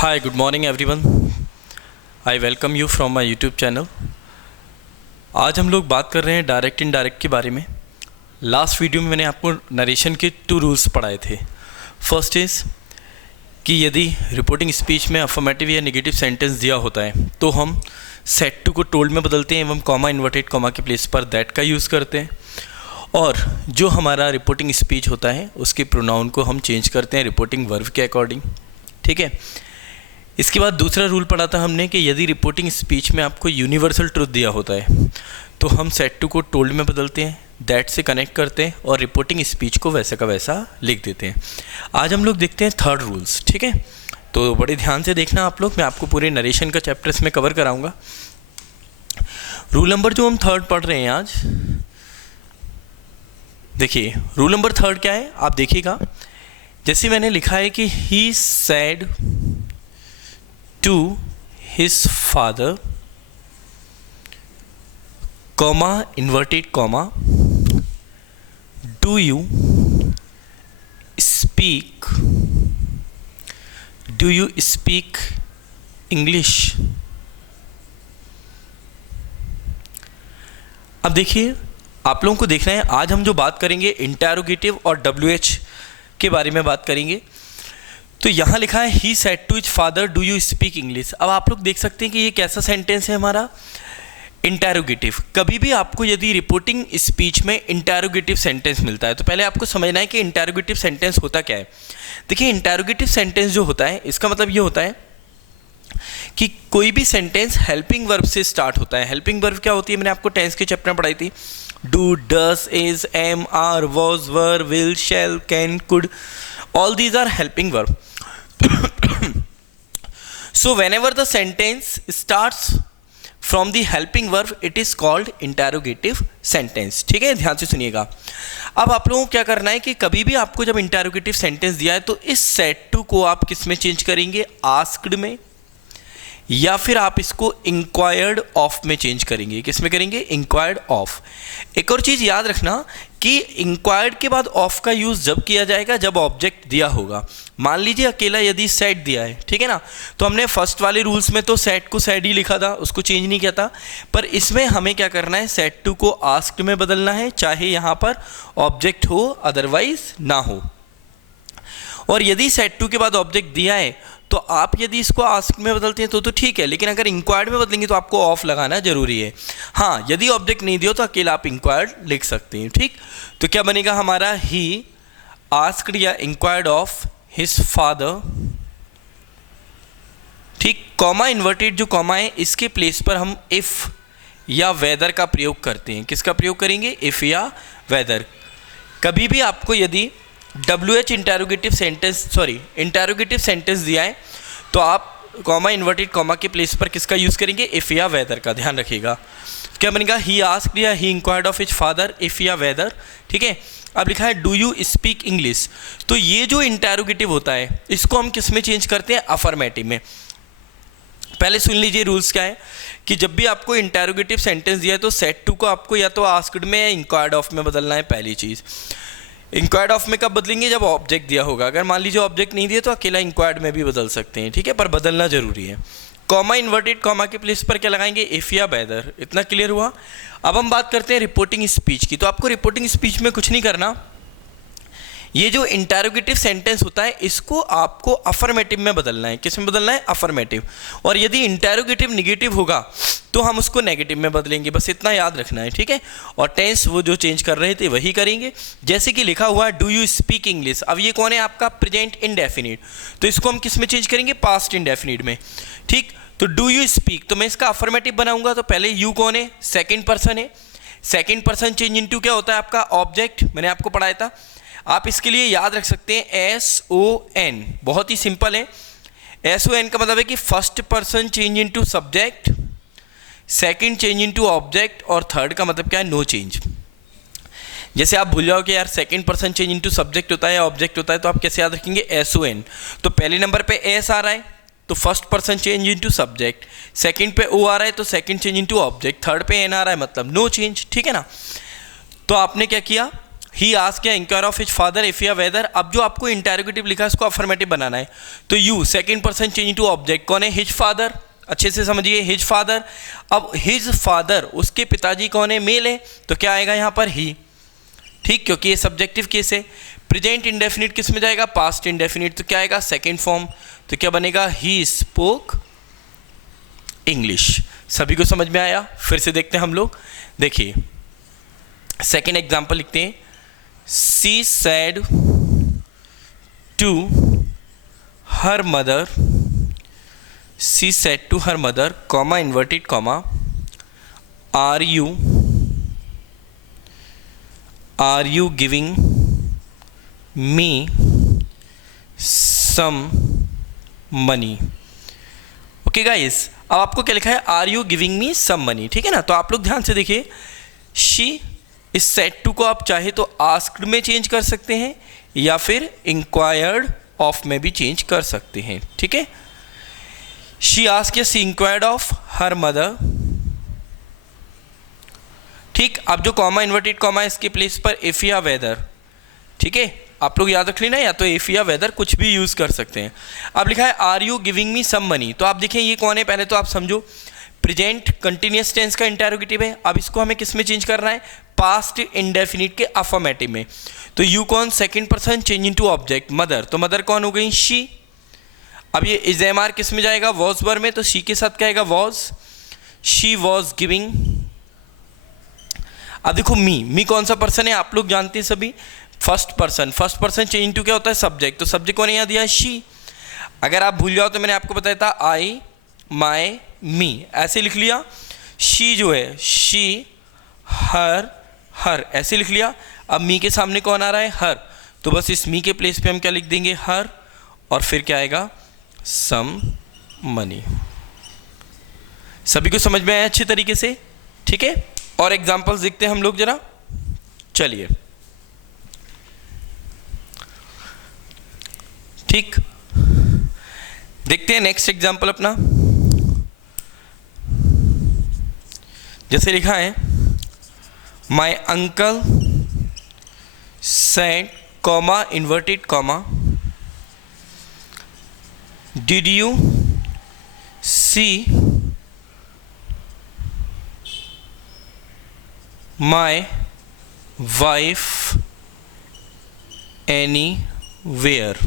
Hi, good morning everyone. I welcome you from my YouTube channel. आज हम लोग बात कर रहे हैं डायरेक्ट इनडायरेक्ट के बारे में. लास्ट वीडियो में मैंने आपको नरेशन के 2 रूल्स पढ़ाए थे. फर्स्ट इज़ कि यदि रिपोर्टिंग स्पीच में अफर्मेटिव या नेगेटिव सेंटेंस दिया होता है तो हम सेट टू को टोल्ड में बदलते हैं एवं कॉमा इन्वर्टेड कॉमा के प्लेस पर दैट का यूज़ करते हैं. और जो हमारा रिपोर्टिंग स्पीच होता है उसके प्रोनाउन को हम चेंज करते हैं रिपोर्टिंग वर्ब के अकॉर्डिंग. ठीक है. इसके बाद दूसरा रूल पढ़ा था हमने कि यदि रिपोर्टिंग स्पीच में आपको यूनिवर्सल ट्रुथ दिया होता है तो हम सेट टू को टोल्ड में बदलते हैं, दैट से कनेक्ट करते हैं और रिपोर्टिंग स्पीच को वैसा का वैसा लिख देते हैं. आज हम लोग देखते हैं थर्ड रूल्स. ठीक है, तो बड़े ध्यान से देखना आप लोग. मैं आपको पूरे नरेशन का चैप्टर इसमें कवर कराऊंगा. रूल नंबर जो हम थर्ड पढ़ रहे हैं आज, देखिए रूल नंबर थर्ड क्या है आप देखिएगा. जैसे मैंने लिखा है कि he said to his father, comma inverted comma, do you speak English? अब देखिए आप लोगों को देखना है, आज हम जो बात करेंगे इंटरोगेटिव और WH के बारे में बात करेंगे. तो यहाँ लिखा है he said to his father do you speak English. अब आप लोग देख सकते हैं कि ये कैसा सेंटेंस है हमारा, इंटरोगेटिव. कभी भी आपको यदि रिपोर्टिंग स्पीच में इंटरोगेटिव सेंटेंस मिलता है तो पहले आपको समझना है कि इंटरोगेटिव सेंटेंस होता क्या है. देखिए इंटरोगेटिव सेंटेंस जो होता है इसका मतलब ये होता है कि कोई भी सेंटेंस हेल्पिंग वर्ब से स्टार्ट होता है. हेल्पिंग वर्ब क्या होती है, मैंने आपको टेंस के चैप्टर में पढ़ाई थी. Do, does, is, am, are, was, were, will, shall, can, could, all these are helping verb. So whenever the sentence starts from the helping verb it is called interrogative sentence. ठीक है, ध्यान से सुनिएगा. अब आप लोगों को क्या करना है कि कभी भी आपको जब इंटरोगेटिव सेंटेंस दिया है तो इस सेड टू को आप किस में चेंज करेंगे, आस्क्ड में, या फिर आप इसको इंक्वायर्ड ऑफ में चेंज करेंगे. किस में करेंगे, इंक्वायर्ड ऑफ. एक और चीज़ याद रखना कि इंक्वायर्ड के बाद ऑफ का यूज़ जब किया जाएगा जब ऑब्जेक्ट दिया होगा. मान लीजिए अकेला यदि सेट दिया है, ठीक है ना, तो हमने फर्स्ट वाले रूल्स में तो सेट को सेट ही लिखा था, उसको चेंज नहीं किया था. पर इसमें हमें क्या करना है, सेट टू को आस्क्ड में बदलना है, चाहे यहाँ पर ऑब्जेक्ट हो अदरवाइज ना हो. और यदि सेट टू के बाद ऑब्जेक्ट दिया है तो आप यदि इसको आस्क में बदलते हैं तो ठीक है, लेकिन अगर इंक्वायर्ड में बदलेंगे तो आपको ऑफ लगाना जरूरी है. हाँ, यदि ऑब्जेक्ट नहीं दिया तो अकेला आप इंक्वायर्ड लिख सकते हैं. ठीक, तो क्या बनेगा हमारा, ही आस्क्ड या इंक्वायर्ड ऑफ हिज फादर. ठीक, कॉमा इन्वर्टेड जो कॉमा है इसके प्लेस पर हम इफ या वेदर का प्रयोग करते हैं. किसका प्रयोग करेंगे, इफ या वेदर. कभी भी आपको यदि WH इंटरोगेटिव सेंटेंस दिया है तो आप कॉमा इन्वर्टेड कॉमा के प्लेस पर किसका यूज़ करेंगे, इफ़ या वेदर का. ध्यान रखिएगा. क्या बनेगा, ही आस्क्ड या he inquired of his father, if या वेदर. ठीक है. अब लिखा है डू यू स्पीक इंग्लिश. तो ये जो इंटरोगेटिव होता है इसको हम किस में चेंज करते हैं, अफर्मेटिव में. पहले सुन लीजिए रूल्स क्या है कि जब भी आपको इंटरोगेटिव सेंटेंस दिया है तो सेट टू को आपको या तो आस्क्ड में या इंक्वायर्ड ऑफ में बदलना है. पहली चीज़, इंक्वायर्ड ऑफ में कब बदलेंगे, जब ऑब्जेक्ट दिया होगा. अगर मान लीजिए ऑब्जेक्ट नहीं दिया तो अकेला इंक्वायर्ड में भी बदल सकते हैं. ठीक है, पर बदलना जरूरी है. कॉमा इन्वर्टेड कॉमा के प्लेस पर क्या लगाएंगे, इफ़ या वेदर. इतना क्लियर हुआ. अब हम बात करते हैं रिपोर्टिंग स्पीच की. तो आपको रिपोर्टिंग स्पीच में कुछ नहीं करना, ये जो इंटरोगेटिव सेंटेंस होता है इसको आपको अफर्मेटिव में बदलना है. किस में बदलना है, अफर्मेटिव. और यदि इंटरोगेटिव निगेटिव होगा तो हम उसको नेगेटिव में बदलेंगे. बस इतना याद रखना है. ठीक है, और टेंस वो जो चेंज कर रहे थे वही करेंगे. जैसे कि लिखा हुआ है डू यू स्पीक इंग्लिश. अब ये कौन है, आपका प्रेजेंट इंडेफिनिट, तो इसको हम किस में चेंज करेंगे, पास्ट इंडेफिनिट में. ठीक, तो डू यू स्पीक, तो मैं इसका अफर्मेटिव बनाऊंगा तो पहले यू कौन है, सेकेंड पर्सन है. सेकेंड पर्सन चेंज इनटू क्या होता है आपका, ऑब्जेक्ट. मैंने आपको पढ़ाया था. आप इसके लिए याद रख सकते हैं SON, बहुत ही सिंपल है. SON का मतलब है कि first person change into subject, second change into object, और थर्ड का मतलब क्या है, नो चेंज. जैसे आप भूल जाओ कि यार second person change into subject होता है या ऑब्जेक्ट होता है, तो आप कैसे याद रखेंगे, SON. तो पहले नंबर पे S आ रहा है तो first person change into subject, second पे O आ रहा है तो second change into object, third पे N आ रहा है मतलब नो चेंज. ठीक है ना. तो आपने क्या किया, ही आस्क्ड या enquire of his father if या वेदर। अब जो आपको इंटेरोगेटिव लिखा है उसको अफर्मेटिव बनाना है, तो you second person change to object, कौन है? His father. अच्छे से समझिए, हिज फादर। अब हिज फादर, उसके पिताजी कौन है? मेल है, तो क्या आएगा यहाँ पर? ही। ठीक, क्योंकि ये सब्जेक्टिव केस है। प्रेजेंट इंडेफिनिट किस में जाएगा? पास्ट इंडेफिनिट, तो क्या आएगा? सेकेंड फॉर्म, तो क्या बनेगा? He spoke English. सभी को समझ में आया? फिर से देखते हैं हम लोग। देखिए सेकेंड एग्जाम्पल लिखते हैं। She said to her mother, she said to her mother, comma inverted comma, are you giving me some money. Okay guys, अब आपको क्या लिखा है? Are you giving me some money, ठीक है ना। तो आप लोग ध्यान से देखिए, शी इस सेड टू को आप चाहे तो आस्क्ड में चेंज कर सकते हैं या फिर इंक्वायर्ड ऑफ में भी चेंज कर सकते हैं, ठीक है। शी आस्क्ड या she inquired of her mother, ठीक। अब जो कॉमा इन्वर्टेड कॉमा इसके प्लेस पर इफ या वेदर, ठीक है, आप लोग याद रख लेना, या तो इफ या वेदर कुछ भी यूज कर सकते हैं। अब लिखा है are you giving me some money, तो आप देखिए ये कौन है? पहले तो आप समझो, प्रेजेंट कंटिन्यूअस टेंस का इंटेरोगेटिव है। अब इसको हमें किस में चेंज करना है? पास्ट इंडेफिनिट के अफर्मेटिव में। तो यू कौन? Second person change into object, mother, तो मदर कौन हो गई? शी। अब ये इज एम आर किस में जाएगा? वॉज वर्ब में, तो शी के साथ क्या आएगा? वॉज। She was giving. अब देखो मी कौन सा पर्सन है? आप लोग जानते हैं सभी, फर्स्ट पर्सन चेंज इनटू क्या होता है? सब्जेक्ट, तो सब्जेक्ट कौन है यहाँ दिया? शी। अगर आप भूल जाओ तो मैंने आपको बताया था आई, माई, मी, ऐसे लिख लिया। शी जो है, शी, हर ऐसे लिख लिया। अब मी के सामने कौन आ रहा है? हर, तो बस इस मी के प्लेस पे हम क्या लिख देंगे? हर, और फिर क्या आएगा? Some money. सभी को समझ में आया अच्छे तरीके से? ठीक है, और एग्जांपल्स देखते हैं हम लोग जरा, चलिए। ठीक, देखते हैं नेक्स्ट एग्जांपल अपना। जैसे लिखा है, my uncle said, comma inverted comma, did you see my wife anywhere.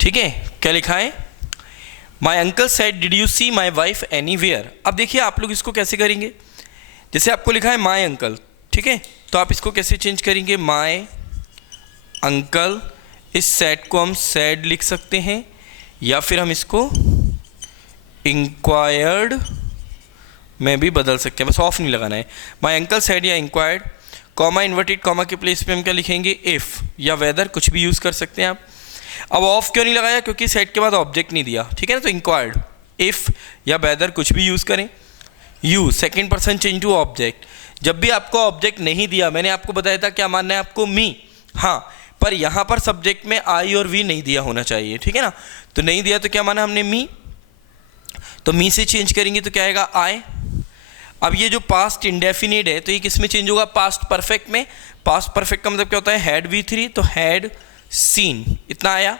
ठीक है, क्या लिखा है? My uncle said did you see my wife anywhere. अब देखिए आप लोग इसको कैसे करेंगे। जैसे आपको लिखा है माई अंकल, ठीक है, तो आप इसको कैसे चेंज करेंगे? माई अंकल, इस सेड को हम सेड लिख सकते हैं, या फिर हम इसको इंक्वायर्ड में भी बदल सकते हैं, बस ऑफ नहीं लगाना है। माई अंकल सेड या इंक्वायर्ड, कॉमा इन्वर्टेड कॉमा के प्लेस पे हम क्या लिखेंगे? इफ़ या वेदर, कुछ भी यूज़ कर सकते हैं आप। अब ऑफ क्यों नहीं लगाया? क्योंकि सेट के बाद ऑब्जेक्ट नहीं दिया, ठीक है ना, तो इंक्वायर्ड, इफ़ या वेदर कुछ भी यूज़ करें। You second person change to object, जब भी आपको ऑब्जेक्ट नहीं दिया, मैंने आपको बताया था क्या मानना है आपको? मी, हाँ, पर यहाँ पर सब्जेक्ट में आई और वी नहीं दिया होना चाहिए, ठीक है ना, तो नहीं दिया तो क्या माना हमने? मी, तो मी से चेंज करेंगे तो क्या आएगा? आई। अब ये जो पास्ट इंडेफिनिट है तो ये किस में चेंज होगा? पास्ट परफेक्ट में। पास्ट परफेक्ट का मतलब क्या होता है? हैड V3, तो हैड सीन, इतना आया।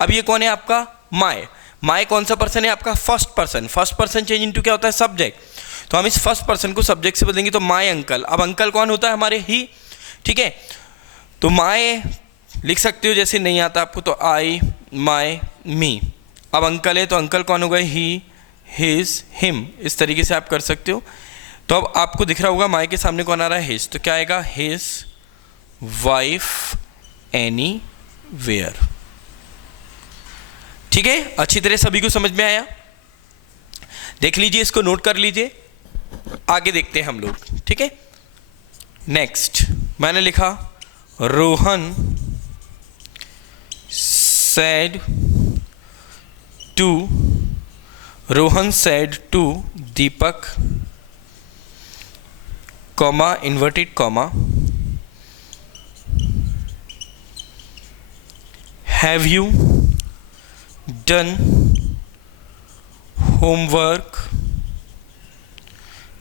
अब ये कौन है आपका? माई। माई कौन सा पर्सन है आपका? फर्स्ट पर्सन चेंज इनटू क्या होता है? सब्जेक्ट, तो हम इस फर्स्ट पर्सन को सब्जेक्ट से बदलेंगे, तो माई अंकल। अब अंकल कौन होता है हमारे? ही, ठीक है, तो माई लिख सकते हो, जैसे नहीं आता आपको तो आई, माई, मी। अब अंकल है तो अंकल कौन होगा? ही, हिज, हिम, इस तरीके से आप कर सकते हो। तो अब आपको दिख रहा होगा माई के सामने कौन आ रहा है? हिज, तो क्या आएगा? His wife anywhere. ठीक है, अच्छी तरह सभी को समझ में आया? देख लीजिए, इसको नोट कर लीजिए, आगे देखते हैं हम लोग, ठीक है। नेक्स्ट मैंने लिखा, Rohan said to Deepak, comma inverted comma, have you done homework,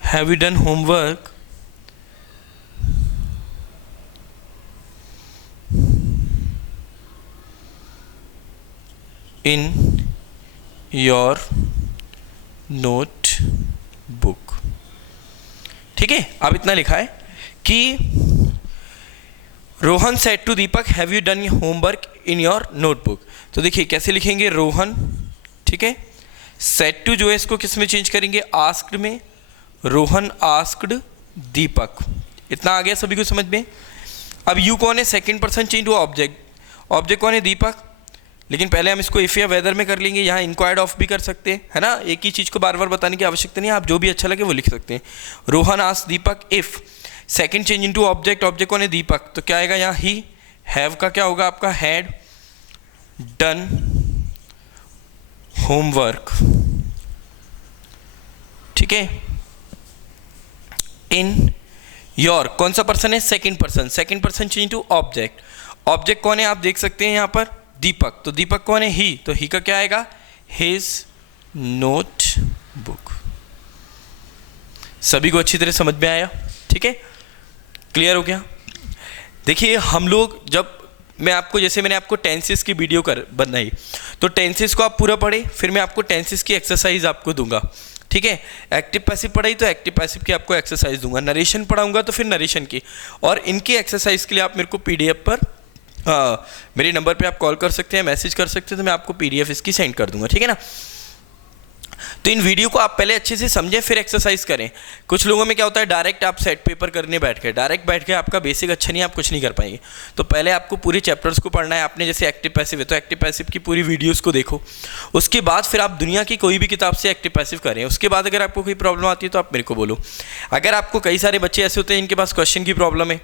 have you done homework in your notebook. ठीक है, अब इतना लिखा है कि Rohan said to Deepak have you done homework in your notebook. तो देखिए कैसे लिखेंगे, रोहन, ठीक है, सेड टू जो है इसको किस में चेंज करेंगे, आस्क्ड में, रोहन आस्क्ड दीपक। इतना आ गया सभी को समझ में। अब यू कौन है, सेकंड पर्सन चेंज हुआ ऑब्जेक्ट, ऑब्जेक्ट कौन है, दीपक। लेकिन पहले हम इसको इफ़ या वेदर में कर लेंगे, यहाँ इंक्वायर्ड ऑफ भी कर सकते हैं, है ना, एक ही चीज़ को बार बार बताने की आवश्यकता नहीं है, आप जो भी अच्छा लगे वो लिख सकते हैं। Rohan asked Deepak if, second change into object, object कौन है, दीपक, तो क्या आएगा यहाँ ही, हैव का क्या होगा आपका, हैड डन होमवर्क, ठीक है, इन योर, कौन सा पर्सन है, second person, second person change to object, object कौन है आप देख सकते हैं यहाँ पर, दीपक, तो दीपक कौन है, ही, तो ही का क्या आएगा, हिज नोट बुक। सभी को अच्छी तरह समझ में आया, ठीक है, क्लियर हो गया। देखिए हम लोग जब मैं आपको, जैसे मैंने आपको टेंसेस की वीडियो बनाई, तो टेंसेस को आप पूरा पढ़े, फिर मैं आपको टेंसेस की एक्सरसाइज आपको दूंगा, ठीक है। एक्टिव पैसिव पढ़ाई तो एक्टिव पैसिव की आपको एक्सरसाइज दूंगा, नरेशन पढ़ाऊंगा तो फिर नरेशन की, और इनकी एक्सरसाइज के लिए आप मेरे को पीडीएफ पर मेरे नंबर पे आप कॉल कर सकते हैं, मैसेज कर सकते हैं, तो मैं आपको पीडीएफ इसकी सेंड कर दूंगा, ठीक है ना। तो इन वीडियो को आप पहले अच्छे से समझें फिर एक्सरसाइज करें। कुछ लोगों में क्या होता है, डायरेक्ट आप सेट पेपर करने बैठ गए, डायरेक्ट बैठ के आपका बेसिक अच्छा नहीं, आप कुछ नहीं कर पाएंगे। तो पहले आपको पूरे चैप्टर्स को पढ़ना है। आपने जैसे एक्टिव पैसिव है तो एक्टिव पैसिव की पूरी वीडियोस को देखो, उसके बाद फिर आप दुनिया की कोई भी किताब से एक्टिव पैसिव करें। उसके बाद अगर आपको कोई प्रॉब्लम आती है तो आप मेरे को बोलो। अगर आपको, कई सारे बच्चे ऐसे होते हैं इनके पास क्वेश्चन की प्रॉब्लम है,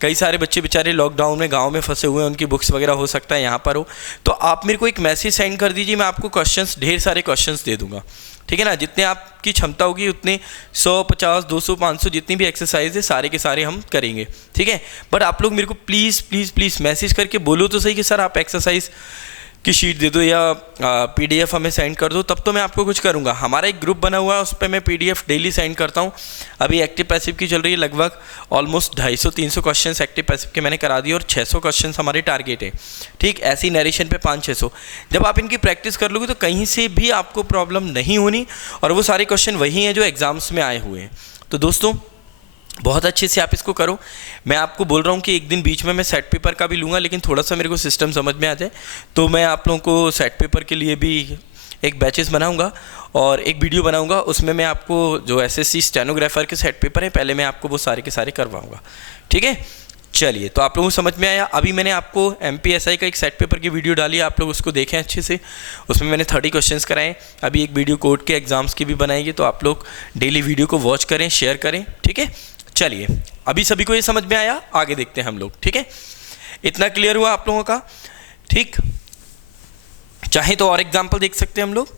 कई सारे बच्चे बेचारे लॉकडाउन में गांव में फंसे हुए हैं, उनकी बुक्स वगैरह हो सकता है यहाँ पर हो, तो आप मेरे को एक मैसेज सेंड कर दीजिए, मैं आपको क्वेश्चंस, ढेर सारे क्वेश्चंस दे दूंगा, ठीक है ना। जितने आपकी क्षमता होगी उतने 100, 50, 200, 500 जितनी भी एक्सरसाइज है सारे के सारे हम करेंगे, ठीक है। बट आप लोग मेरे को प्लीज़ प्लीज़ प्लीज़ मैसेज करके बोलो तो सही कि सर आप एक्सरसाइज की शीट दे दो या पीडीएफ हमें सेंड कर दो, तब तो मैं आपको कुछ करूँगा। हमारा एक ग्रुप बना हुआ है, उस पर मैं पीडीएफ डेली सेंड करता हूँ। अभी एक्टिव पैसिव की चल रही है, लगभग ऑलमोस्ट 250-300 क्वेश्चंस एक्टिव पैसिव के मैंने करा दिए, और 600 क्वेश्चंस हमारे टारगेट है, ठीक। ऐसी नरेशन पे 500-600। जब आप इनकी प्रैक्टिस कर लोगे तो कहीं से भी आपको प्रॉब्लम नहीं होनी, और वो सारे क्वेश्चन वही हैं जो एग्जाम्स में आए हुए हैं। तो दोस्तों बहुत अच्छे से आप इसको करो। मैं आपको बोल रहा हूँ कि एक दिन बीच में मैं सेट पेपर का भी लूँगा, लेकिन थोड़ा सा मेरे को सिस्टम समझ में आ जाए तो मैं आप लोगों को सेट पेपर के लिए भी एक बैचेस बनाऊँगा और एक वीडियो बनाऊँगा। उसमें मैं आपको जो एसएससी स्टेनोग्राफर के सेट पेपर हैं, पहले मैं आपको वो सारे के सारे करवाऊँगा, ठीक है। चलिए, तो आप लोगों को समझ में आया। अभी मैंने आपको एमपीएसआई का एक सेट पेपर की वीडियो डाली है, आप लोग उसको देखें अच्छे से। उसमें मैंने 30 क्वेश्चंस कराए। अभी एक वीडियो कोर्ट के एग्जाम्स की भी बनाएंगे, तो आप लोग डेली वीडियो को वॉच करें, शेयर करें, ठीक है। चलिए, अभी सभी को ये समझ में आया, आगे देखते हैं हम लोग, ठीक है। इतना क्लियर हुआ आप लोगों का, ठीक। चाहे तो और एग्जाम्पल देख सकते हैं हम लोग।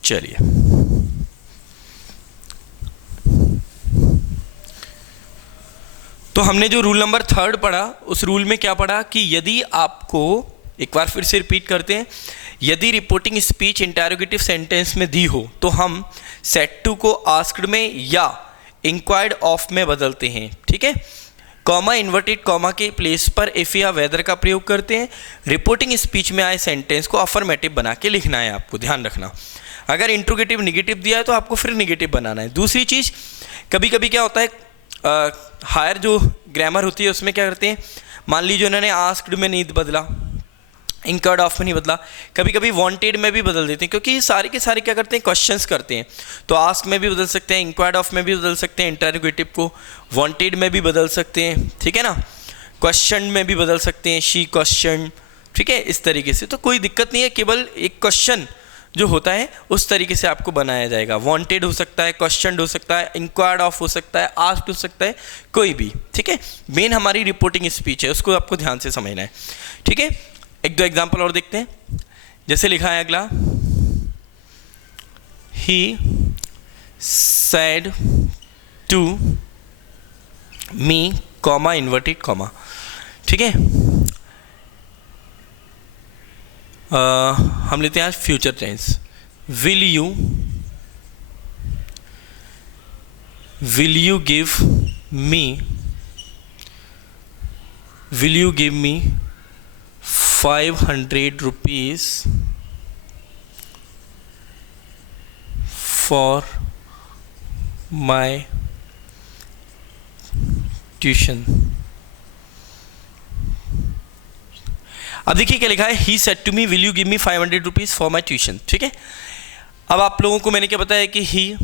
चलिए, तो हमने जो रूल नंबर 3 पढ़ा, उस रूल में क्या पढ़ा कि यदि आपको, एक बार फिर से रिपीट करते हैं, यदि रिपोर्टिंग स्पीच इंटरोगेटिव सेंटेंस में दी हो तो हम सेट टू को आस्क्ड में या इंक्वायर्ड ऑफ में बदलते हैं, ठीक है। कॉमा, इन्वर्टेड कॉमा के प्लेस पर इफ या वेदर का प्रयोग करते हैं। रिपोर्टिंग स्पीच में आए सेंटेंस को अफर्मेटिव बना के लिखना है, आपको ध्यान रखना। अगर इंट्रोगेटिव निगेटिव दिया है तो आपको फिर निगेटिव बनाना है। दूसरी चीज़, कभी कभी क्या होता है, हायर जो ग्रामर होती है उसमें क्या करते हैं, मान लीजिए उन्होंने आस्क्ड में नहीं बदला, इंक्वायर्ड ऑफ में नहीं बदला, कभी कभी वांटेड में भी बदल देते हैं, क्योंकि ये सारे के सारे क्या करते हैं, क्वेश्चंस करते हैं। तो आस्क में भी बदल सकते हैं, इंक्वायर्ड ऑफ में भी बदल सकते हैं, इंटरोगेटिव को वांटेड में भी बदल सकते हैं, ठीक है ना। क्वेश्चन में भी बदल सकते हैं, शी क्वेश्चन, ठीक है, इस तरीके से। तो कोई दिक्कत नहीं है, केवल एक क्वेश्चन जो होता है उस तरीके से आपको बनाया जाएगा। वांटेड हो सकता है, क्वेश्चन हो सकता है, इंक्वायर्ड ऑफ हो सकता है, आस्क्ड हो सकता है, कोई भी, ठीक है। मेन हमारी रिपोर्टिंग स्पीच है, उसको आपको ध्यान से समझना है, ठीक है। एक दो एग्जाम्पल और देखते हैं। जैसे लिखा है अगला, he said to me comma inverted comma, ठीक है। हम लेते हैं आज future tense. Will you give me 500 rupees for my tuition. अब देखिए क्या लिखा है, he said to me will you give me 500 rupees for my tuition. ठीक है, अब आप लोगों को मैंने क्या बताया कि ही,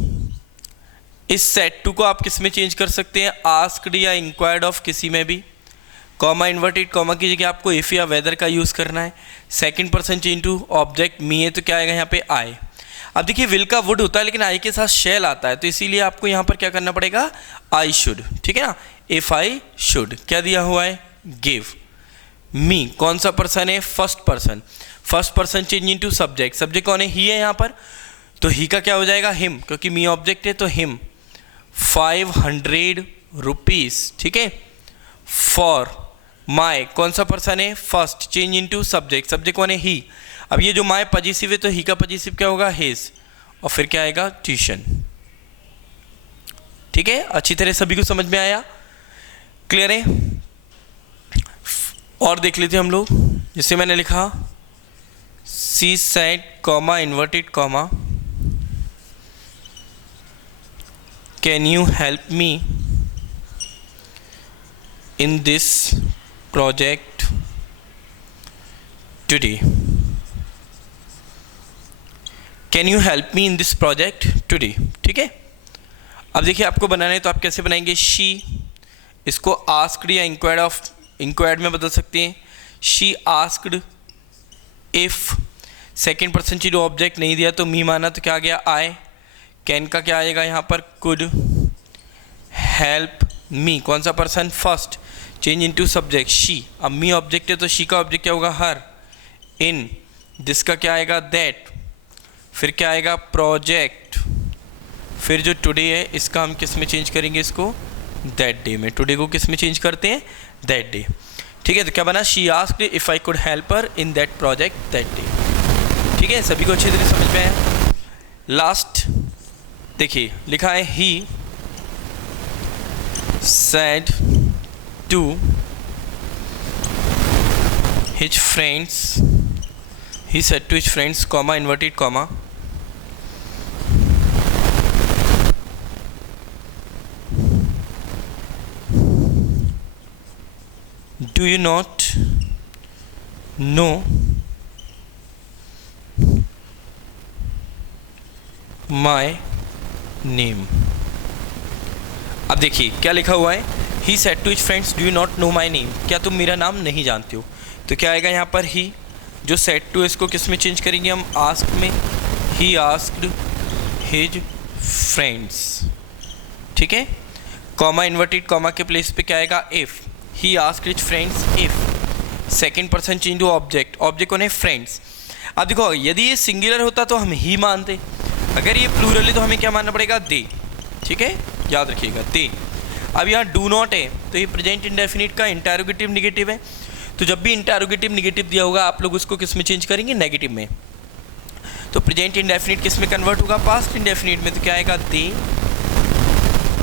इस सेड टू को आप किस में चेंज कर सकते हैं, आस्क्ड या इंक्वायर्ड ऑफ किसी में भी, कॉमा इन्वर्टेड कॉमा की जगह आपको इफ़ या वेदर का यूज़ करना है, second person change to object me है तो क्या आएगा यहाँ पे आई। अब देखिए विल का वुड होता है लेकिन आई के साथ शैल आता है, तो इसीलिए आपको यहाँ पर क्या करना पड़ेगा, आई शुड। ठीक है ना, इफ़ आई शुड क्या दिया हुआ है, गिव मी, कौन सा पर्सन है, first person, first person change into subject, subject कौन है, ही है यहाँ पर, तो ही का क्या हो जाएगा, हिम, क्योंकि मी ऑब्जेक्ट है तो हिम 500 रुपीज़। ठीक है, फॉर माई, कौन सा पर्सन है, first, change into subject, subject कौन है, ही। अब ये जो माई पॉजिटिव है तो ही का पॉजिटिव क्या होगा, हिज, और फिर क्या आएगा, ट्यूशन। ठीक है, अच्छी तरह सभी को समझ में आया, क्लियर है। और देख लेते हैं हम लोग, जिससे मैंने लिखा she said comma inverted comma can you help me in this project today, can you help me in this project today. ठीक है, अब देखिए आपको बनाना है तो आप कैसे बनाएंगे, शी, इसको आस्क्ड या इंक्वायर्ड ऑफ, इंक्वायर्ड में बदल सकते हैं, she asked if, second person चीज ऑब्जेक्ट नहीं दिया तो मी माना तो क्या आ गया, आई, कैन का क्या आएगा यहाँ पर, कुड, हेल्प मी, कौन सा person, first, change into subject she, अब मी ऑब्जेक्ट है तो शी का ऑब्जेक्ट क्या होगा, हर, इन, दिस का क्या आएगा, दैट, फिर क्या आएगा, प्रोजेक्ट, फिर जो टुडे है इसका हम किस में चेंज करेंगे, इसको दैट डे में, टुडे को किस में चेंज करते हैं, दैट डे। ठीक है, तो क्या बना, she asked if I could help her in that project that day. ठीक है, सभी को अच्छी तरह समझ में आया। लास्ट देखिए लिखा है, he said to his friends, he said to his friends comma inverted comma do you not know my name। अब देखिए क्या लिखा हुआ है, he said to his friends do you not know my name, क्या तुम मेरा नाम नहीं जानते हो, तो क्या आएगा यहाँ पर, he, जो said to इसको किस में चेंज करेंगे हम, asked में, he asked his friends। ठीक है, कॉमा इन्वर्टेड कॉमा के प्लेस पे क्या आएगा, if, he asked his friends if, second person change to object, object कौन है, फ्रेंड्स। अब देखो यदि ये सिंगुलर होता तो हम ही मानते, अगर ये प्लूरल है तो हमें क्या मानना पड़ेगा, दे। ठीक है, याद रखिएगा, दे। अब यहाँ डू नॉट है तो ये प्रेजेंट इंडेफिनिट का इंटरोगेटिव निगेटिव है, तो जब भी इंटरोगेटिव निगेटिव दिया होगा आप लोग उसको किस में चेंज करेंगे, नेगेटिव में। तो प्रेजेंट इंडेफिनिट किस में कन्वर्ट होगा, पास्ट इंडेफिनिट में, तो क्या आएगा, दे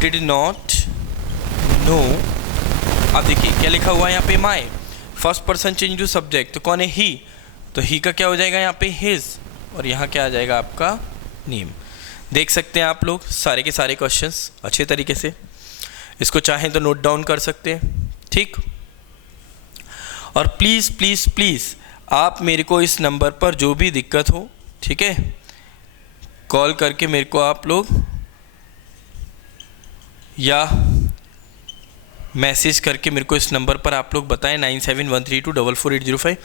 डिड नॉट नो। अब देखिए क्या लिखा हुआ है यहाँ पे, my, first person change to subject, तो कौन है, ही, तो ही का क्या हो जाएगा यहाँ पे, हिज, और यहाँ क्या आ जाएगा आपका, नेम। देख सकते हैं आप लोग सारे के सारे क्वेश्चंस अच्छे तरीके से, इसको चाहें तो नोट डाउन कर सकते हैं। ठीक, और प्लीज़ प्लीज़ प्लीज़ आप मेरे को इस नंबर पर जो भी दिक्कत हो, ठीक है, कॉल करके मेरे को आप लोग या मैसेज करके मेरे को इस नंबर पर आप लोग बताएं 9713244805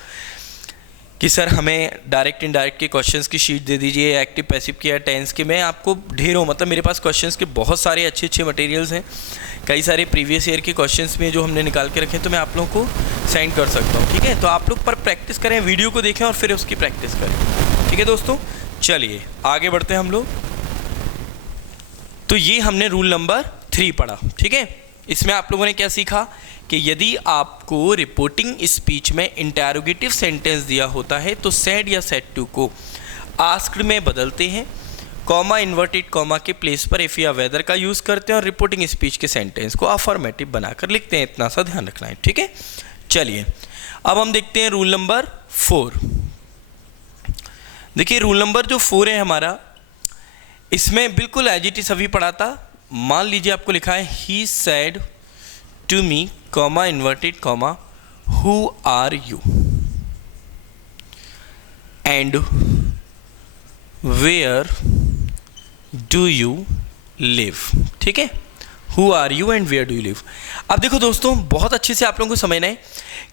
कि सर हमें डायरेक्ट इनडायरेक्ट के क्वेश्चंस की शीट दे दीजिए, एक्टिव पैसिव की या टेंस के। मैं आपको ढेरों, मतलब मेरे पास क्वेश्चंस के बहुत सारे अच्छे अच्छे मटेरियल्स हैं, कई सारे प्रीवियस ईयर के क्वेश्चंस में जो हमने निकाल के रखे हैं, तो मैं आप लोगों को सेंड कर सकता हूँ। ठीक है, तो आप लोग पर प्रैक्टिस करें, वीडियो को देखें और फिर उसकी प्रैक्टिस करें। ठीक है दोस्तों, चलिए आगे बढ़ते हैं हम लोग। तो ये हमने रूल नंबर 3 पढ़ा। ठीक है, इसमें आप लोगों ने क्या सीखा कि यदि आपको रिपोर्टिंग स्पीच में इंटरोगेटिव सेंटेंस दिया होता है तो सेड या सेड टू को आस्क्ड में बदलते हैं, कॉमा इन्वर्टेड कॉमा के प्लेस पर इफ या वेदर का यूज़ करते हैं और रिपोर्टिंग स्पीच के सेंटेंस को अफर्मेटिव बनाकर लिखते हैं। इतना सा ध्यान रखना है। ठीक है, चलिए अब हम देखते हैं रूल नंबर 4। देखिए रूल नंबर जो 4 है हमारा, इसमें बिल्कुल एज इट इज अभी पढ़ा था। मान लीजिए आपको लिखा है he said to me comma inverted comma who are you and where do you live. ठीक है, who are you and where do you live. अब देखो दोस्तों, बहुत अच्छे से आप लोगों को समझना है,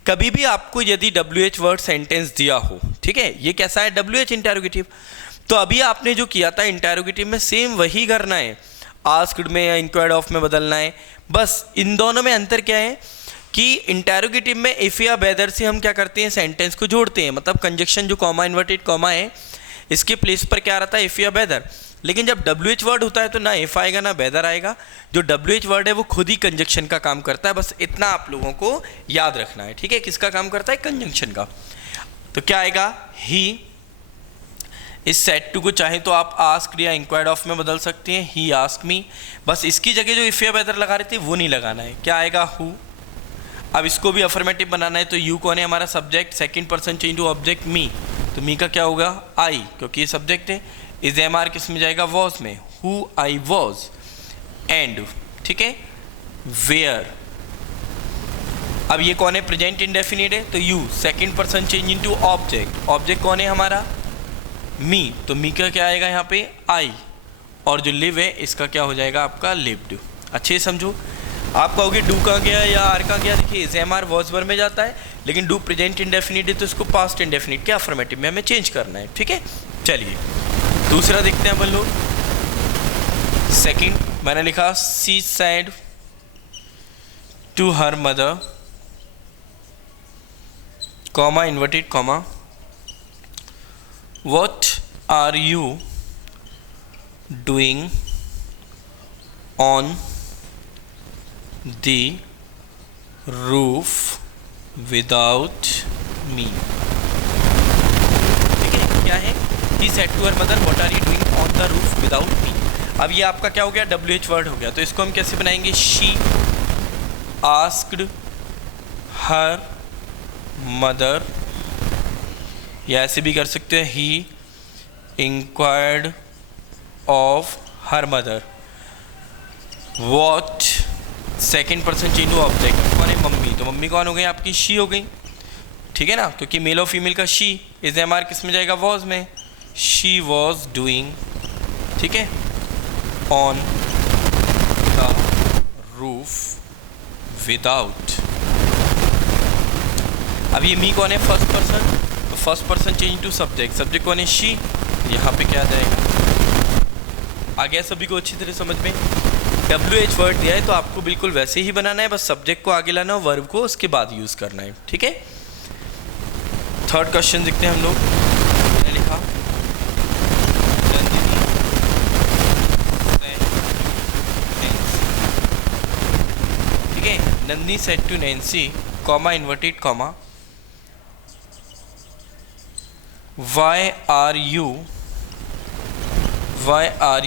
कभी भी आपको यदि WH वर्ड सेंटेंस दिया हो, ठीक है, ये कैसा है WH इंटेरोगेटिव, तो अभी आपने जो किया था इंटेरोगेटिव में सेम वही करना है, आस्क्ड में या इंक्वायर्ड ऑफ में बदलना है। बस इन दोनों में अंतर क्या है कि इंटेरोगेटिव में इफ या वेदर से हम क्या करते हैं, सेंटेंस को जोड़ते हैं, मतलब कंजक्शन जो कॉमा इन्वर्टेड कॉमा है इसके प्लेस पर क्या रहता है, इफ या वेदर। लेकिन जब WH वर्ड होता है तो ना इफ आएगा ना वेदर आएगा, जो WH वर्ड है वो खुद ही कंजक्शन का काम करता है। बस इतना आप लोगों को याद रखना है, ठीक है, किसका काम करता है, कंजक्शन का। तो क्या आएगा, ही इस सेट टू को चाहे तो आप आस्क्ड या इंक्वायर्ड ऑफ में बदल सकते हैं, ही आस्क मी। बस इसकी जगह जो इफ या वेदर लगा रहे थे वो नहीं लगाना है। क्या आएगा, हु। अब इसको भी अफर्मेटिव बनाना है तो यू कौन है, हमारा subject, second person change to object me, तो मी का क्या होगा, आई, क्योंकि ये सब्जेक्ट है। इज MR किस में जाएगा, वॉज में, हु आई वॉज एंड, ठीक है, वेयर। अब ये कौन है, प्रेजेंट इंडेफिनिट है, तो you second person change into object, object कौन है हमारा, मी, तो मी का क्या आएगा यहाँ पे, आई, और जो लिव है इसका क्या हो जाएगा आपका, लिव्ड। अच्छे से समझो। आप कहोगे डू कहाँ गया या आर कहाँ गया, देखिए इज MR वॉज वर्ब में जाता है, लेकिन डू प्रेजेंट इंडेफिनिट है तो इसको पास्ट इंडेफिनिट के अफर्मेटिव में हमें चेंज करना है, ठीक है। चलिए दूसरा देखते हैं अपन लोग। सेकंड मैंने लिखा she said to her mother comma inverted comma what are you doing on the roof without me. ठीक है, क्या है, he said to her mother what are you doing on the roof without me। अब ये आपका क्या हो गया, WH वर्ड हो गया, तो इसको हम कैसे बनाएंगे, she asked her mother, या ऐसे भी कर सकते हैं he inquired of her mother what second person change to object कौन है, मम्मी, तो मम्मी कौन हो गई आपकी, शी हो गई, ठीक है ना, क्योंकि मेल और फीमेल का शी। इज MR किस में जाएगा, वॉज में, शी वॉज डूइंग, ठीक है, ऑन द रूफ विदाउट। अब ये मी कौन है, फर्स्ट पर्सन, तो first person change to subject, subject कौन है, शी, यहाँ पे क्या जाएगा, आ गया सभी को अच्छी तरह समझ में। WH वर्ड दिया है तो आपको बिल्कुल वैसे ही बनाना है, बस सब्जेक्ट को आगे लाना है, वर्ब को उसके बाद यूज करना है, ठीक है। थर्ड क्वेश्चन देखते हैं हम लोग। मैंने लिखा ठीक है, Nandini said to Nancy comma inverted comma why are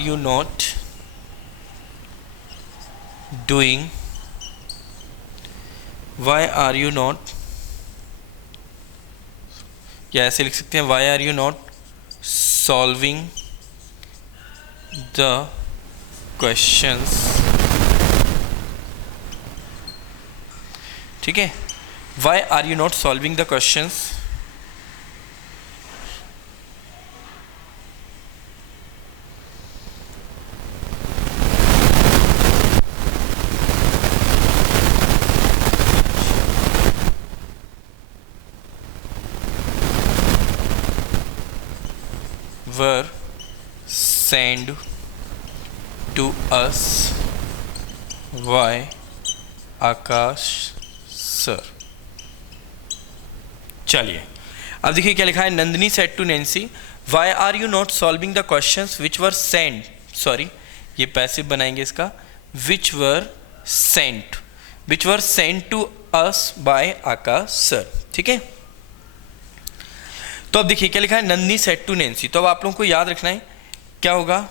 you not doing, why are you not, या ऐसे लिख सकते हैं why are you not solving the questions, ठीक है, why are you not solving the questions, were sent to us by Akash sir. चलिए अब देखिए क्या लिखा है, Nandini said to Nancy why are you not solving the questions which were send, sorry ये passive बनाएंगे इसका, which were sent to us by Akash sir, ठीक है। तो अब देखिए क्या लिखा है, नंदिनी सेड टू नैन्सी, तो अब आप लोगों को याद रखना है क्या होगा,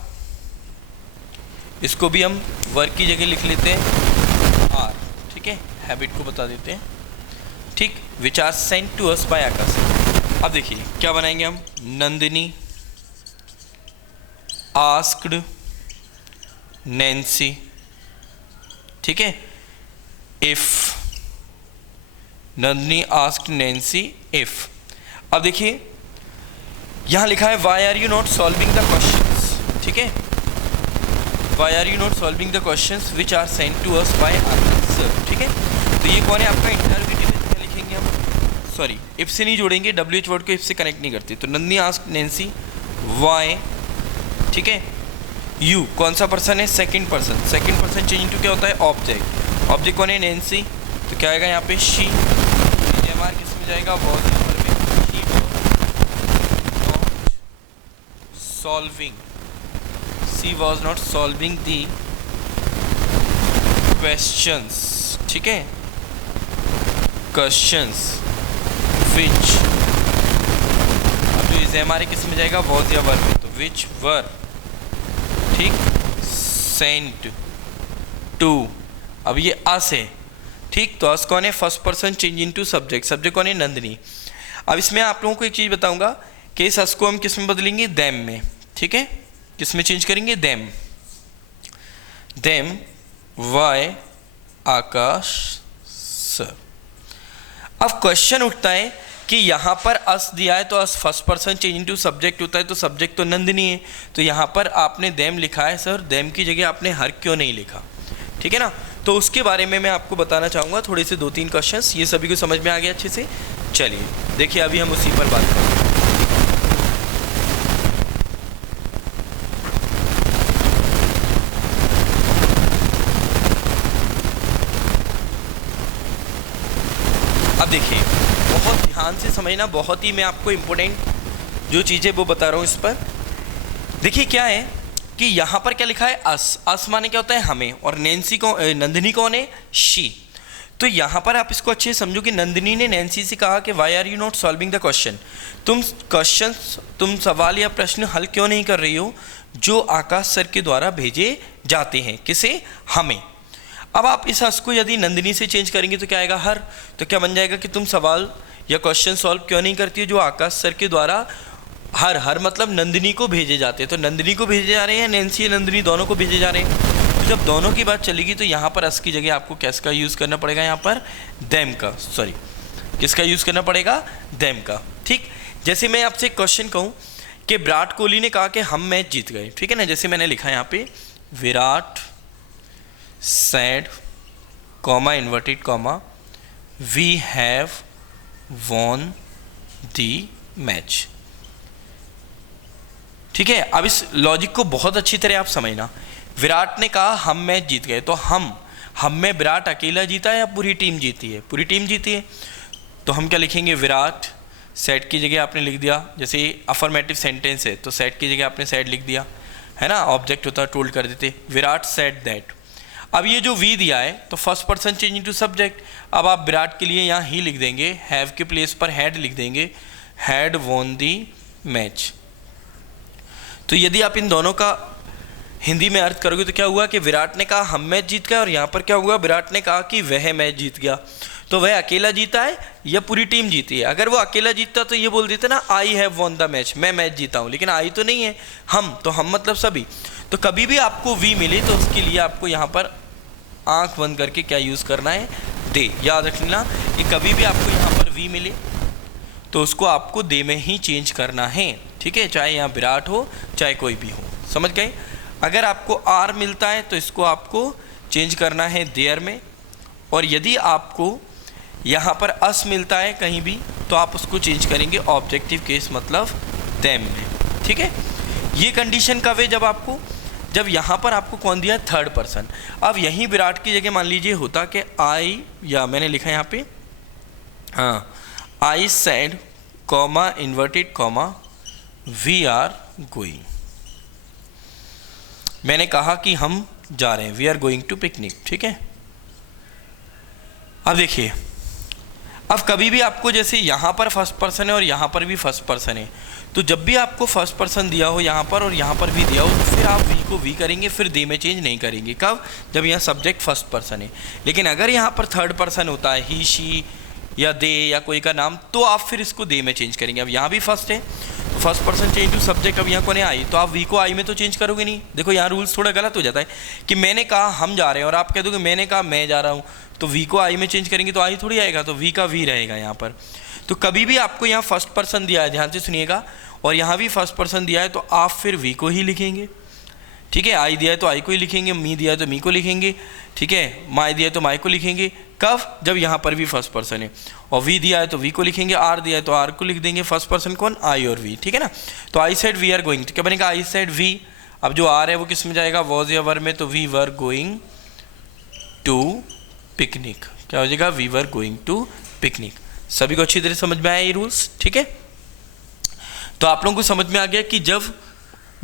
इसको भी हम वर्क की जगह लिख लेते हैं आर, ठीक है, हैबिट को बता देते हैं, ठीक, which are sent to us by Akash. अब देखिए क्या बनाएंगे हम, नंदिनी आस्क्ड नैन्सी, ठीक है। If Nandini asked Nancy if. अब देखिए यहां लिखा है why are you not solving the questions, ठीक है। Why are you not solving the questions which are send to us by answer, ठीक है। तो ये कौन है आपका इंटरव्यूटिव, में लिखेंगे हम, सॉरी इफ से नहीं जोड़ेंगे, WH वर्ड को इफ से कनेक्ट नहीं करती। तो नंदिनी आस्क्ड नैन्सी वाई, ठीक है। यू कौन सा पर्सन है, second person. Second person change to क्या होता है, ऑब्जेक्ट। ऑब्जेक्ट कौन है, नैन्सी, तो क्या आएगा यहाँ पे शी। एमआर किस में जाएगा, वॉज नंबर में। She not solving, she was not solving the questions, ठीक है। क्वेश्चंस विच, अब जो इज हमारे किस में जाएगा, वॉज या वर में, तो विच वर, ठीक। सेंट टू, अब ये अस है, ठीक। तो अस कौन है, first person change into subject. Subject कौन है, नंदिनी। अब इसमें आप लोगों को एक चीज़ बताऊंगा कि इस अस को हम किस में बदलेंगे, देम में, ठीक है। किस में चेंज करेंगे, them. Them why Akash sir. अब क्वेश्चन उठता है कि यहाँ पर अस दिया है तो अस first person change into subject होता है, तो सब्जेक्ट तो नंदिनी है, तो यहाँ पर आपने देम लिखा है सर, देम की जगह आपने हर क्यों नहीं लिखा, ठीक है ना। तो उसके बारे में मैं आपको बताना चाहूँगा, थोड़े से 2-3 क्वेश्चंस, ये सभी को समझ में आ गया अच्छे से। चलिए देखिए अभी हम उसी पर बात करेंगे। अब देखिए बहुत ध्यान से समझना, बहुत ही मैं आपको इम्पोर्टेंट जो चीज़ें वो बता रहा हूँ इस पर। देखिए क्या है कि यहाँ पर क्या लिखा है, अस। अस माने क्या होता है, हमें, और नैन्सी को, नंदिनी कौन है, शी। तो यहाँ पर आप इसको अच्छे से समझो कि नंदिनी ने नैन्सी से कहा कि why are you not solving the question, तुम सवाल या प्रश्न हल क्यों नहीं कर रही हो जो आकाश सर के द्वारा भेजे जाते हैं, किसे, हमें। अब आप इस हस को यदि नंदिनी से चेंज करेंगे तो क्या आएगा, हर। तो क्या बन जाएगा कि तुम सवाल या क्वेश्चन सॉल्व क्यों नहीं करती हो जो आकाश सर के द्वारा, हर मतलब नंदिनी को भेजे जाते हैं। तो नंदिनी को भेजे जा रहे हैं, नैन्सी या नंदिनी दोनों को भेजे जा रहे हैं। तो जब दोनों की बात चलेगी तो यहाँ पर अस की जगह आपको किसका यूज़ करना पड़ेगा, यहाँ पर देम का, सॉरी किसका यूज़ करना पड़ेगा, देम का, ठीक। जैसे मैं आपसे एक क्वेश्चन कहूँ कि विराट कोहली ने कहा कि हम मैच जीत गए, ठीक है ना। जैसे मैंने लिखा यहाँ पे Virat said, comma inverted comma, we have won the match, ठीक है। अब इस लॉजिक को बहुत अच्छी तरह आप समझना। विराट ने कहा हम मैच जीत गए, तो हम में विराट अकेला जीता है या पूरी टीम जीती है, पूरी टीम जीती है। तो हम क्या लिखेंगे, विराट, सेट की जगह आपने लिख दिया, जैसे अफर्मेटिव सेंटेंस है तो सेट की जगह आपने सेड लिख दिया, है ना। ऑब्जेक्ट होता टोल्ड कर देते, विराट सेड दैट। अब ये जो वी दिया है तो first person change into subject. अब आप विराट के लिए यहाँ ही लिख देंगे, हैव के प्लेस पर हैड लिख देंगे, हैड वॉन दी मैच। तो यदि आप इन दोनों का हिंदी में अर्थ करोगे तो क्या हुआ कि विराट ने कहा हम मैच जीत गए, और यहाँ पर क्या हुआ, विराट ने कहा कि वह मैच जीत गया। तो वह अकेला जीता है या पूरी टीम जीती है। अगर वो अकेला जीतता तो ये बोल देते ना I have won the match, मैं मैच जीता हूँ, लेकिन आई तो नहीं है, हम, तो हम मतलब सभी। तो कभी भी आपको वी मिले तो उसके लिए आपको यहाँ पर आंख बंद करके क्या यूज़ करना है, दे। याद रख लेना कि कभी भी आपको यहाँ पर वी मिले तो उसको आपको दे में ही चेंज करना है, ठीक है। चाहे यहाँ विराट हो चाहे कोई भी हो, समझ गए। अगर आपको आर मिलता है तो इसको आपको चेंज करना है देयर में, और यदि आपको यहाँ पर अस मिलता है कहीं भी तो आप उसको चेंज करेंगे ऑब्जेक्टिव केस मतलब देम में, ठीक है। ये कंडीशन कब है, जब यहाँ पर आपको कौन दिया, थर्ड पर्सन। अब यहीं विराट की जगह मान लीजिए होता कि आई, या मैंने लिखा यहाँ पे हाँ, I said comma inverted comma we are going. मैंने कहा कि हम जा रहे हैं, we are going to picnic, ठीक है। अब देखिए, अब कभी भी आपको जैसे यहाँ पर फर्स्ट पर्सन है और यहाँ पर भी फर्स्ट पर्सन है, तो जब भी आपको फर्स्ट पर्सन दिया हो यहाँ पर और यहाँ पर भी दिया हो तो फिर आप वी को वी करेंगे, फिर दे में चेंज नहीं करेंगे। कब, जब यहाँ सब्जेक्ट फर्स्ट पर्सन है। लेकिन अगर यहाँ पर थर्ड पर्सन होता है, ही शी या दे या कोई का नाम, तो आप फिर इसको दे में चेंज करेंगे। अब यहाँ भी फर्स्ट है तो first person change to subject, अब यहाँ कौन है आई, तो आप वी को आई में तो चेंज करोगे नहीं। देखो यहाँ रूल्स थोड़ा गलत हो जाता है कि मैंने कहा हम जा रहे हैं और आप कह दोगे मैंने कहा मैं जा रहा हूँ, तो वी को आई में चेंज करेंगे तो आई थोड़ी आएगा, तो वी का वी रहेगा यहाँ पर। तो कभी भी आपको यहाँ फर्स्ट पर्सन दिया है, ध्यान से सुनिएगा, और यहाँ भी फर्स्ट पर्सन दिया है तो आप फिर वी को ही लिखेंगे, ठीक है। आई दिया है तो आई को ही लिखेंगे, मी दिया है तो मी को लिखेंगे, ठीक है। माई दिया है तो माई को लिखेंगे, कब, जब यहाँ पर भी फर्स्ट पर्सन है। और वी दिया है तो वी को लिखेंगे, आर दिया है तो आर को लिख देंगे, फर्स्ट पर्सन कौन, आई और वी, ठीक है ना। तो I said we are going, तो क्या बनेगा, आई सेड वी, अब जो आर है वो किस में जाएगा, वॉज या वर में, तो we were going to picnic, क्या हो जाएगा, we were going to picnic. सभी को अच्छी तरह समझ में आया ये रूल्स, ठीक है। तो आप लोगों को समझ में आ गया कि जब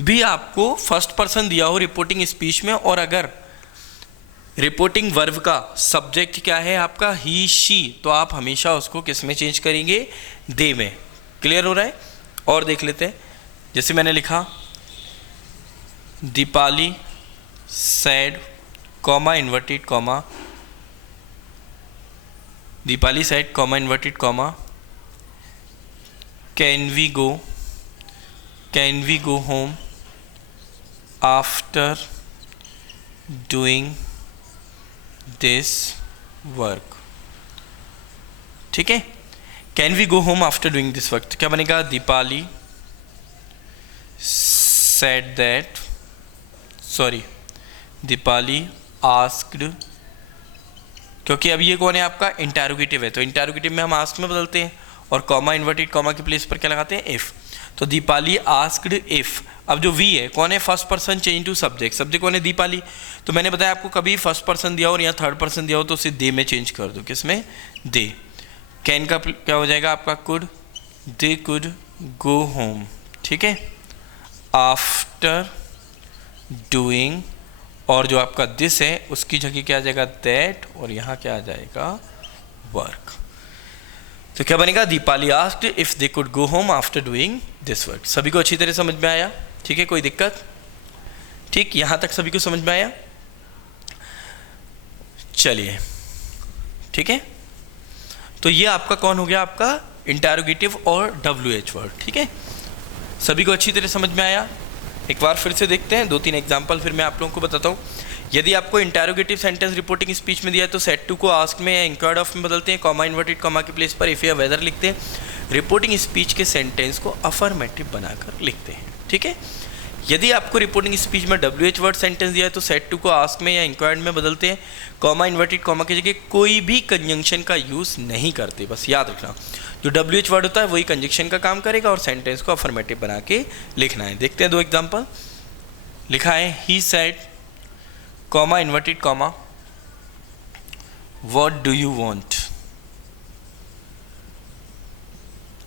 भी आपको फर्स्ट पर्सन दिया हो रिपोर्टिंग स्पीच में, और अगर रिपोर्टिंग वर्ब का सब्जेक्ट क्या है आपका ही शी, तो आप हमेशा उसको किस में चेंज करेंगे, दे में। क्लियर हो रहा है। और देख लेते हैं, जैसे मैंने लिखा Deepali said comma inverted comma, Deepali said comma inverted comma, can we go home after doing this work, ठीक है। Can we go home after doing this work, क्या बनेगा, Deepali said that, sorry Deepali asked, क्योंकि अब ये कौन है आपका, इंटरोगेटिव है, तो इंटरोगेटिव में हम आस्क में बदलते हैं, और कॉमा इन्वर्टेड कॉमा के प्लेस पर क्या लगाते हैं, इफ। तो दीपाली आस्क्ड इफ, अब जो वी है कौन है, first person change to subject, subject कौन है, दीपाली। तो मैंने बताया आपको कभी फर्स्ट पर्सन दिया हो और यहाँ थर्ड पर्सन दिया हो तो उसे दे में चेंज कर दो, किसमें, दे। कैन का क्या हो जाएगा आपका, could, they could go home, ठीक है, आफ्टर डूइंग, और जो आपका दिस है उसकी जगह क्या आ जाएगा, दैट, और यहाँ क्या आ जाएगा, वर्क। तो क्या बनेगा, Deepali asked if they could go home after doing this work. सभी को अच्छी तरह समझ में आया, ठीक है, कोई दिक्कत, ठीक, यहाँ तक सभी को समझ में आया। चलिए, ठीक है। तो ये आपका कौन हो गया, आपका इंटरोगेटिव और WH वर्ड, ठीक है। सभी को अच्छी तरह समझ में आया। एक बार फिर से देखते हैं, 2-3 एग्जाम्पल फिर मैं आप लोगों को बताता हूँ। यदि आपको इंटरोगेटिव सेंटेंस रिपोर्टिंग स्पीच में दिया है तो सेड टू को आस्क में या इंक्वायर्ड ऑफ में बदलते हैं, कॉमा इन्वर्टेड कॉमा के प्लेस पर इफ या वेदर लिखते हैं, रिपोर्टिंग स्पीच के सेंटेंस को अफर्मेटिव बनाकर लिखते हैं, ठीक है। यदि आपको रिपोर्टिंग स्पीच में WH वर्ड सेंटेंस दिया है तो सेड टू को आस्क में या इंक्वायर्ड में बदलते हैं, कॉमा इन्वर्टेड कॉमा की जगह कोई भी कंजंक्शन का यूज़ नहीं करते, बस याद रखना। जो WH वर्ड होता है वही कंजंक्शन का काम करेगा और सेंटेंस को अफर्मेटिव बना के लिखना है। देखते हैं 2 एग्जाम्पल। लिखा है he said comma inverted comma what do you want,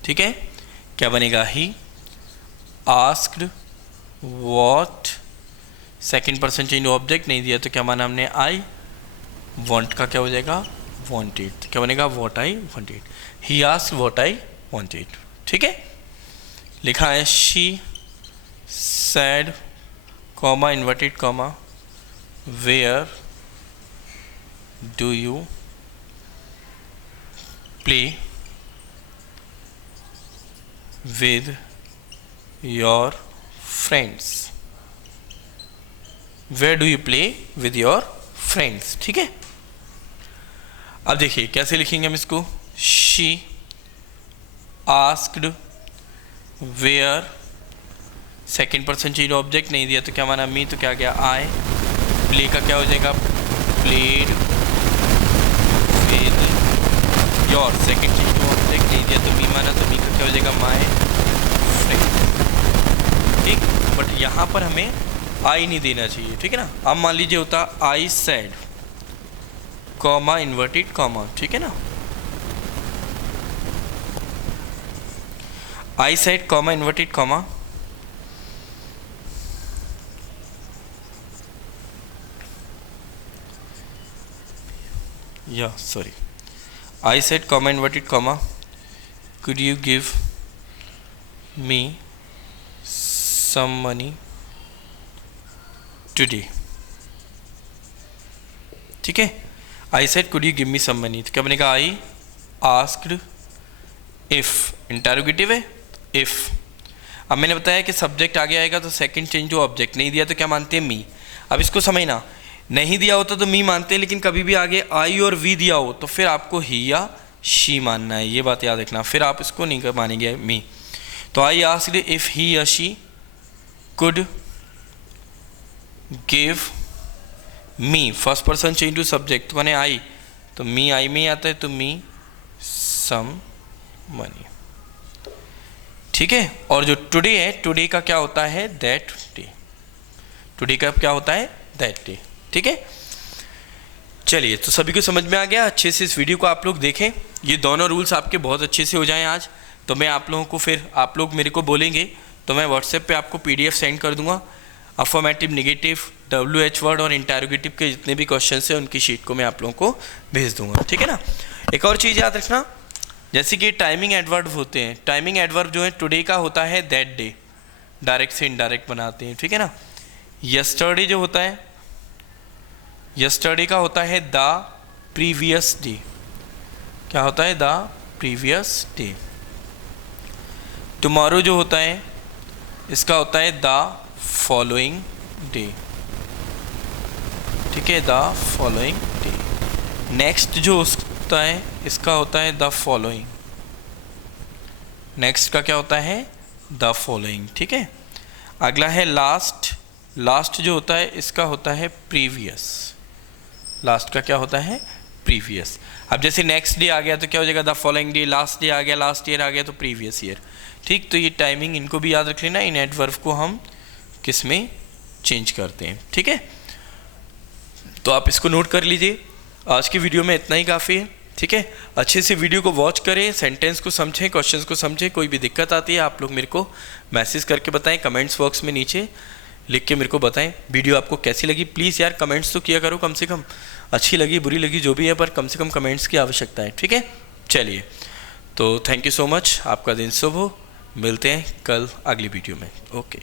ठीक है। क्या बनेगा, he asked what, second person change object नहीं दिया तो क्या माना हमने, आई, वांट का क्या हो जाएगा, वांटेड, क्या बनेगा, what I wanted, he asked what I wanted, ठीक है। लिखा है she said comma inverted comma where do you play with your friends, where do you play with your friends, ठीक है। अब देखिए कैसे लिखेंगे हम इसको, she asked where, second person change object नहीं दिया तो क्या माना, मी, तो क्या गया, आई, प्ले का क्या हो जाएगा, played with your, second change object नहीं दिया तो मी माना, तो मी का क्या हो जाएगा, माई फ्रेंड, ठीक। बट यहाँ पर हमें आई नहीं देना चाहिए, ठीक है ना। अब मान लीजिए होता आई सेड कॉमा इन्वर्टेड कॉमा, ठीक है ना, आई said comma inverted comma I said comma inverted comma could you give me some money today, ठीक है। I said could you give me some money, तो क्या बनेगा, I asked if, इंटरोगेटिव है, if। अब मैंने बताया कि सब्जेक्ट आगे आएगा तो सेकंड चेंज जो ऑब्जेक्ट नहीं दिया तो क्या मानते हैं मी। अब इसको समझना, नहीं दिया होता तो मी मानते हैं, लेकिन कभी भी आगे आई और वी दिया हो तो फिर आपको ही या शी मानना है, ये बात याद रखना, फिर आप इसको नहीं मानेंगे मी। तो आई आस्क्ड इफ ही या she could give me, first person change to subject तो मैंने आई, तो मी आई में आता है तो मी सम मनी, ठीक है। और जो टुडे है, टुडे का क्या होता है दैट डे, टुडे का क्या होता है दैट डे, ठीक है। चलिए, तो सभी को समझ में आ गया, अच्छे से इस वीडियो को आप लोग देखें, ये दोनों रूल्स आपके बहुत अच्छे से हो जाएं आज। तो मैं आप लोगों को फिर आप लोग मेरे को बोलेंगे तो मैं व्हाट्सएप पे आपको PDF सेंड कर दूंगा, अफर्मेटिव, नेगेटिव, WH वर्ड और इंटरोगेटिव के जितने भी क्वेश्चन हैं उनकी शीट को मैं आप लोगों को भेज दूंगा, ठीक है ना। एक और चीज़ याद रखना, जैसे कि टाइमिंग एडवर्ब होते हैं, टाइमिंग एडवर्ब जो है टुडे का होता है दैट डे, डायरेक्ट से इनडायरेक्ट बनाते हैं, ठीक है ना। यस्टरडे जो होता है, यस्टरडे का होता है द प्रीवियस डे, क्या होता है द प्रीवियस डे। टुमारो जो होता है इसका होता है द फॉलोइंग डे, ठीक है, द फॉलोइंग डे। नेक्स्ट जो होता है इसका होता है द फॉलोइंग, नेक्स्ट का क्या होता है द फॉलोइंग, ठीक है। अगला है लास्ट, लास्ट जो होता है इसका होता है प्रीवियस, लास्ट का क्या होता है प्रीवियस। अब जैसे नेक्स्ट डे आ गया तो क्या हो जाएगा the following day, last day आ गया, लास्ट ईयर आ गया तो प्रीवियस ईयर, ठीक। तो ये टाइमिंग इनको भी याद रख लेना, इन एडवर्ब को हम किस में चेंज करते हैं, ठीक है। तो आप इसको नोट कर लीजिए, आज की वीडियो में इतना ही काफ़ी है, ठीक है। अच्छे से वीडियो को वॉच करें, सेंटेंस को समझें, क्वेश्चंस को समझें, कोई भी दिक्कत आती है आप लोग मेरे को मैसेज करके बताएं, कमेंट्स बॉक्स में नीचे लिख के मेरे को बताएं वीडियो आपको कैसी लगी। प्लीज़ यार कमेंट्स तो किया करो कम से कम, अच्छी लगी बुरी लगी जो भी है, पर कम से कम कमेंट्स की आवश्यकता है, ठीक है। चलिए, तो थैंक यू सो मच, आपका दिन शुभ हो, मिलते हैं कल अगली वीडियो में, ओके।